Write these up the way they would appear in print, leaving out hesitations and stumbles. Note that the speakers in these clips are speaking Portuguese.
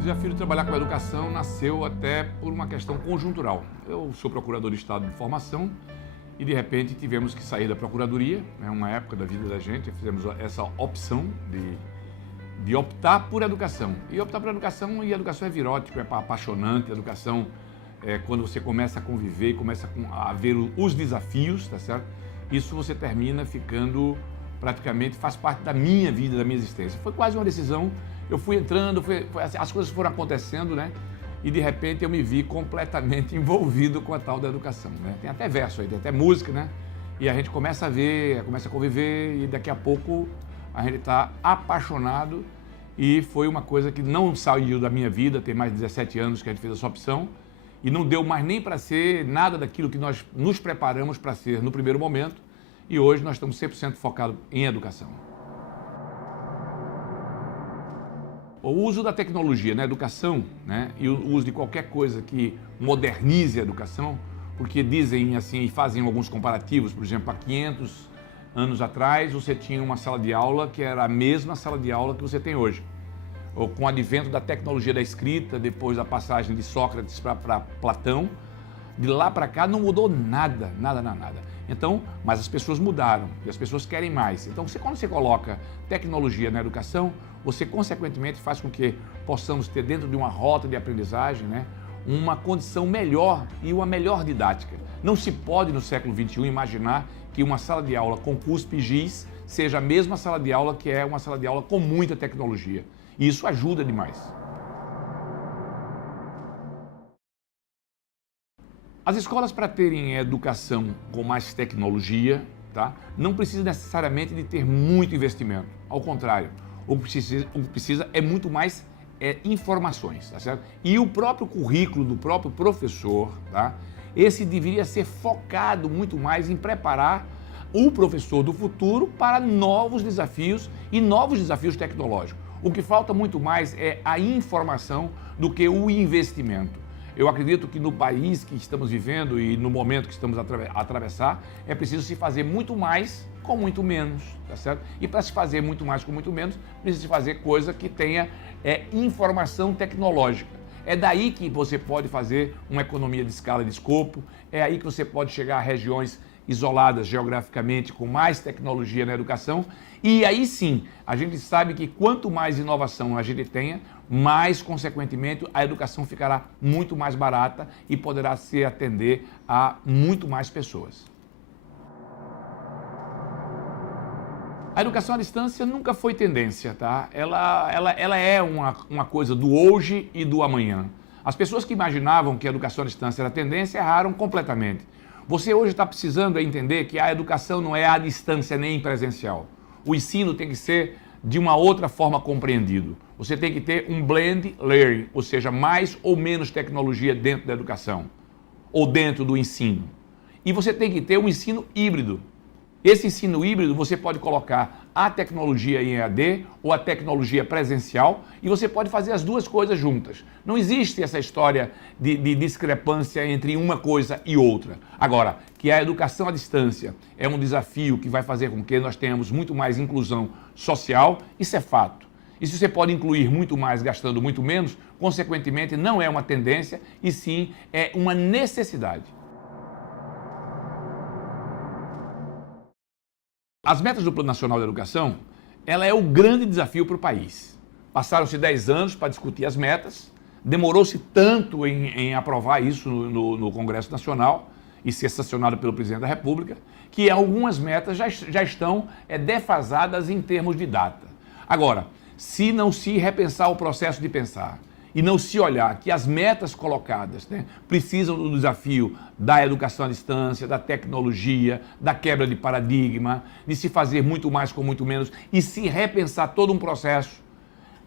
O desafio de trabalhar com a educação nasceu até por uma questão conjuntural. Eu sou procurador de Estado de formação e, de repente, tivemos que sair da procuradoria, uma época da vida da gente, fizemos essa opção de optar por educação. E optar por educação, e a educação é virótico, é apaixonante, a educação quando você começa a conviver, começa a ver os desafios, tá certo? Isso você termina ficando praticamente, faz parte da minha vida, da minha existência. Foi quase uma decisão. Eu fui entrando, as coisas foram acontecendo, né? E de repente eu me vi completamente envolvido com a tal da educação, né? Tem até verso aí, tem até música, né? E a gente começa a ver, começa a conviver e daqui a pouco a gente está apaixonado e foi uma coisa que não saiu da minha vida, tem mais de 17 anos que a gente fez essa opção e não deu mais nem para ser nada daquilo que nós nos preparamos para ser no primeiro momento e hoje nós estamos 100% focados em educação. O uso da tecnologia na educação, né, e o uso de qualquer coisa que modernize a educação, porque dizem assim, e fazem alguns comparativos, por exemplo, há 500 anos atrás você tinha uma sala de aula que era a mesma sala de aula que você tem hoje. Ou com o advento da tecnologia da escrita, depois da passagem de Sócrates para Platão, de lá para cá não mudou nada. Então, mas as pessoas mudaram e as pessoas querem mais. Então, quando você coloca tecnologia na educação, você consequentemente faz com que possamos ter dentro de uma rota de aprendizagem, né, uma condição melhor e uma melhor didática. Não se pode no século XXI imaginar que uma sala de aula com cuspe e giz seja a mesma sala de aula que é uma sala de aula com muita tecnologia. E isso ajuda demais. As escolas, para terem educação com mais tecnologia, tá, não precisa necessariamente de ter muito investimento. Ao contrário, o que precisa é muito mais informações, tá certo? E o próprio currículo do próprio professor, tá, esse deveria ser focado muito mais em preparar o professor do futuro para novos desafios e novos desafios tecnológicos. O que falta muito mais é a informação do que o investimento. Eu acredito que no país que estamos vivendo e no momento que estamos a atravessar, é preciso se fazer muito mais com muito menos, tá certo? E para se fazer muito mais com muito menos, precisa se fazer coisa que tenha informação tecnológica. É daí que você pode fazer uma economia de escala de escopo, é aí que você pode chegar a regiões isoladas geograficamente com mais tecnologia na educação e aí sim, a gente sabe que quanto mais inovação a gente tenha, mais consequentemente a educação ficará muito mais barata e poderá se atender a muito mais pessoas. A educação à distância nunca foi tendência, tá? Ela é uma coisa do hoje e do amanhã. As pessoas que imaginavam que a educação à distância era tendência erraram completamente. Você hoje está precisando entender que a educação não é à distância nem presencial. O ensino tem que ser de uma outra forma compreendido. Você tem que ter um blend learning, ou seja, mais ou menos tecnologia dentro da educação, ou dentro do ensino. E você tem que ter um ensino híbrido. Esse ensino híbrido você pode colocar a tecnologia em EAD ou a tecnologia presencial e você pode fazer as duas coisas juntas. Não existe essa história de discrepância entre uma coisa e outra. Agora, que a educação à distância é um desafio que vai fazer com que nós tenhamos muito mais inclusão social, isso é fato. E se você pode incluir muito mais gastando muito menos, consequentemente não é uma tendência e sim é uma necessidade. As metas do Plano Nacional de Educação, ela é o grande desafio para o país. Passaram-se 10 anos para discutir as metas, demorou-se tanto em aprovar isso no Congresso Nacional e ser sancionado pelo Presidente da República, que algumas metas já estão defasadas em termos de data. Agora, se não se repensar o processo de pensar e não se olhar que as metas colocadas, né, precisam do desafio da educação à distância, da tecnologia, da quebra de paradigma, de se fazer muito mais com muito menos e se repensar todo um processo,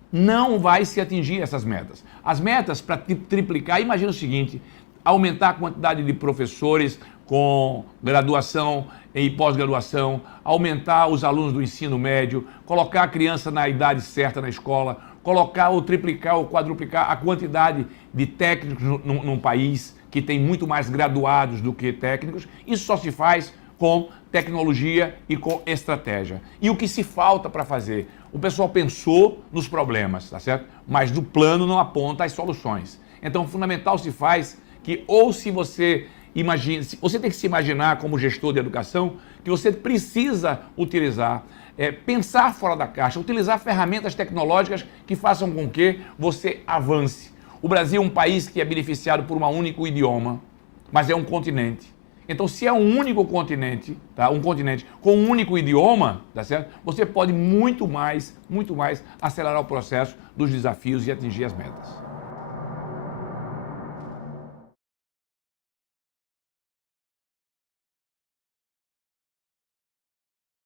não vai se atingir essas metas. As metas para triplicar, imagina o seguinte, aumentar a quantidade de professores com graduação e pós-graduação, aumentar os alunos do ensino médio, colocar a criança na idade certa na escola, colocar ou triplicar ou quadruplicar a quantidade de técnicos num país que tem muito mais graduados do que técnicos. Isso só se faz com tecnologia e com estratégia. E o que se falta para fazer O pessoal pensou nos problemas, tá certo? Mas do plano não aponta as soluções. Então, fundamental se faz que, ou se você imagina, você tem que se imaginar como gestor de educação, que você precisa utilizar, pensar fora da caixa, utilizar ferramentas tecnológicas que façam com que você avance. O Brasil é um país que é beneficiado por um único idioma, mas é um continente. Então, se é um único continente, tá? Um continente com um único idioma, tá certo? Você pode muito mais acelerar o processo dos desafios e atingir as metas.